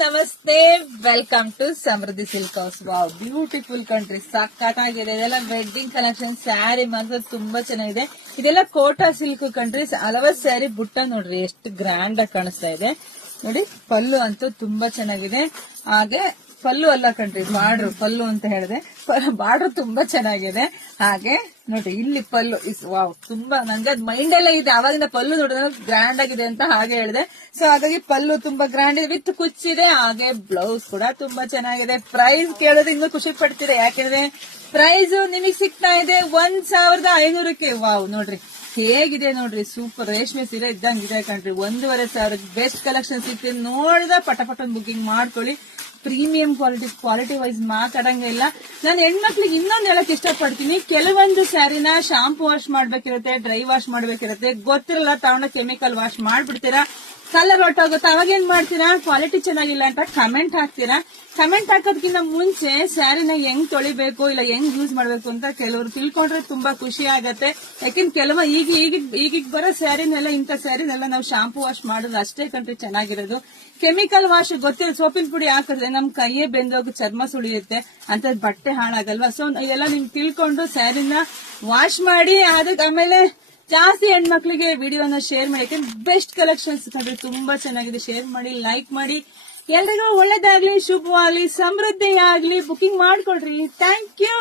ನಮಸ್ತೆ, welcome to Samruddhi silk house. Wow, beautiful country, ಸಕ್ಕತ್ತಾಗಿದೆ. ಇದೆಲ್ಲ ವೆಡ್ಡಿಂಗ್ ಕಲೆಕ್ಷನ್ ಸ್ಯಾರಿ ಮಾತ್ರ ತುಂಬಾ ಚೆನ್ನಾಗಿದೆ. ಇದೆಲ್ಲ ಕೋಟಾ ಸಿಲ್ಕ್ ಕಂಟ್ರೀಸ್. ಹಲವಾರು ಸ್ಯಾರಿ ಬುಟ್ಟ ನೋಡ್ರಿ ಎಷ್ಟು ಗ್ರ್ಯಾಂಡ್ ಆಗಿ ಕಾಣಿಸ್ತಾ ಇದೆ ನೋಡಿ. ಪಲ್ಲು ಅಂತೂ ತುಂಬಾ ಚೆನ್ನಾಗಿದೆ. ಹಾಗೆ ಪಲ್ಲು ಅಲ್ಲ ಕಂಟ್ರಿ, ಬಾರ್ಡ್ರು ಪಲ್ಲು ಅಂತ ಹೇಳಿದೆ. ಬಾರ್ಡ್ರು ತುಂಬಾ ಚೆನ್ನಾಗಿದೆ. ಹಾಗೆ ನೋಡಿ ಇಲ್ಲಿ ಪಲ್ಲು ವಾವ್, ತುಂಬಾ ನಂಗೆ ಅದ್ ಮೈಂಡ್ ಎಲ್ಲ ಇದೆ. ಅವಾಗಿಂದ ಪಲ್ಲು ನೋಡಿದ್ರೆ ಗ್ರ್ಯಾಂಡ್ ಆಗಿದೆ ಅಂತ ಹಾಗೆ ಹೇಳಿದೆ. ಸೊ ಹಾಗಾಗಿ ಪಲ್ಲು ತುಂಬಾ ಗ್ರ್ಯಾಂಡ್ ಇದೆ, ವಿತ್ ಕುಚ್ಚಿದೆ. ಹಾಗೆ ಬ್ಲೌಸ್ ಕೂಡ ತುಂಬಾ ಚೆನ್ನಾಗಿದೆ. ಪ್ರೈಸ್ ಕೇಳೋದು ಇನ್ನೂ ಖುಷಿ ಪಡ್ತೀರಾ, ಯಾಕೆಂದ್ರೆ ಪ್ರೈಸ್ ನಿಮಗೆ ಸಿಗ್ತಾ ಇದೆ 1500ಕ್ಕೆ. ವಾವ್ ನೋಡ್ರಿ ಹೇಗಿದೆ ನೋಡ್ರಿ, ಸೂಪರ್ ರೇಷ್ಮೆ ಸೀರೆ ಇದ್ದಂಗಿದೆ ಕಂಡ್ರಿ. 1500 ಬೆಸ್ಟ್ ಕಲೆಕ್ಷನ್ ಸಿಗ್ತಿದೆ. ನೋಡಿದ ಪಟ ಬುಕಿಂಗ್ ಮಾಡ್ಕೊಳ್ಳಿ. ಪ್ರೀಮಿಯಂ ಕ್ವಾಲಿಟಿ ವೈಸ್ ಮಾತಾಡಂಗಿಲ್ಲ. ನಾನು ಹೆಣ್ಮಕ್ಳಿಗೆ ಇನ್ನೊಂದು ಹೇಳಕ್ ಇಷ್ಟಪಡ್ತೀನಿ, ಕೆಲವೊಂದು ಸ್ಯಾರಿನ ಶಾಂಪೂ ವಾಶ್ ಮಾಡ್ಬೇಕಿರುತ್ತೆ, ಡ್ರೈ ವಾಶ್ ಮಾಡ್ಬೇಕಿರುತ್ತೆ. ಗೊತ್ತಿರಲ್ಲ, ತಗೊಂಡ ಕೆಮಿಕಲ್ ವಾಶ್ ಮಾಡ್ಬಿಡ್ತೀರಾ, ಕಲರ್ ಹೊಟ್ಟೋಗುತ್ತೆ. ಅವಾಗ ಏನ್ ಮಾಡ್ತೀರಾ, ಕ್ವಾಲಿಟಿ ಚೆನ್ನಾಗಿಲ್ಲ ಅಂತ ಕಮೆಂಟ್ ಹಾಕ್ತೀರಾ. ಕಮೆಂಟ್ ಹಾಕೋದಕ್ಕಿಂತ ಮುಂಚೆ ಸ್ಯಾರಿನ ಹೆಂಗ್ ತೊಳಿಬೇಕು ಇಲ್ಲ ಹೆಂಗ್ ಯೂಸ್ ಮಾಡ್ಬೇಕು ಅಂತ ಕೆಲವರು ತಿಳ್ಕೊಂಡ್ರೆ ತುಂಬಾ ಖುಷಿ ಆಗತ್ತೆ. ಯಾಕೆಂದ್ರೆ ಕೆಲವು ಈಗ ಬರೋ ಸ್ಯಾರಿನೆಲ್ಲ, ಇಂಥ ಸ್ಯಾರಿನೆಲ್ಲ ನಾವು ಶಾಂಪೂ ವಾಶ್ ಮಾಡೋದು ಅಷ್ಟೇ ಕಂಡ್ರೆ ಚೆನ್ನಾಗಿರೋದು. ಕೆಮಿಕಲ್ ವಾಶ್ ಗೊತ್ತಿಲ್ಲ, ಸೋಪಿನ ಪುಡಿ ಹಾಕಿದ್ರೆ ನಮ್ ಕೈಯೇ ಬೆಂದೋಗಿ ಚರ್ಮ ಸುಳಿಯುತ್ತೆ, ಅಂತ ಬಟ್ಟೆ ಹಾಳಾಗಲ್ವಾ. ಸೊ ಎಲ್ಲ ನಿಮ್ಗೆ ತಿಳ್ಕೊಂಡು ಸ್ಯಾರಿನ ವಾಶ್ ಮಾಡಿ. ಅದಕ್ಕೆ ಆಮೇಲೆ ಜಾಸ್ತಿ ಹೆಣ್ಮಕ್ಳಿಗೆ ವಿಡಿಯೋನ ಶೇರ್ ಮಾಡಿ. ಬೆಸ್ಟ್ ಕಲೆಕ್ಷನ್ಸ್ ಕಂಡ್ರೆ ತುಂಬಾ ಚೆನ್ನಾಗಿದೆ. ಶೇರ್ ಮಾಡಿ, ಲೈಕ್ ಮಾಡಿ. ಎಲ್ರಿಗೂ ಒಳ್ಳೇದಾಗ್ಲಿ, ಶುಭವಾಗ್ಲಿ, ಸಮೃದ್ಧಿ ಆಗ್ಲಿ. ಬುಕಿಂಗ್ ಮಾಡ್ಕೊಡ್ರಿ. Thank you.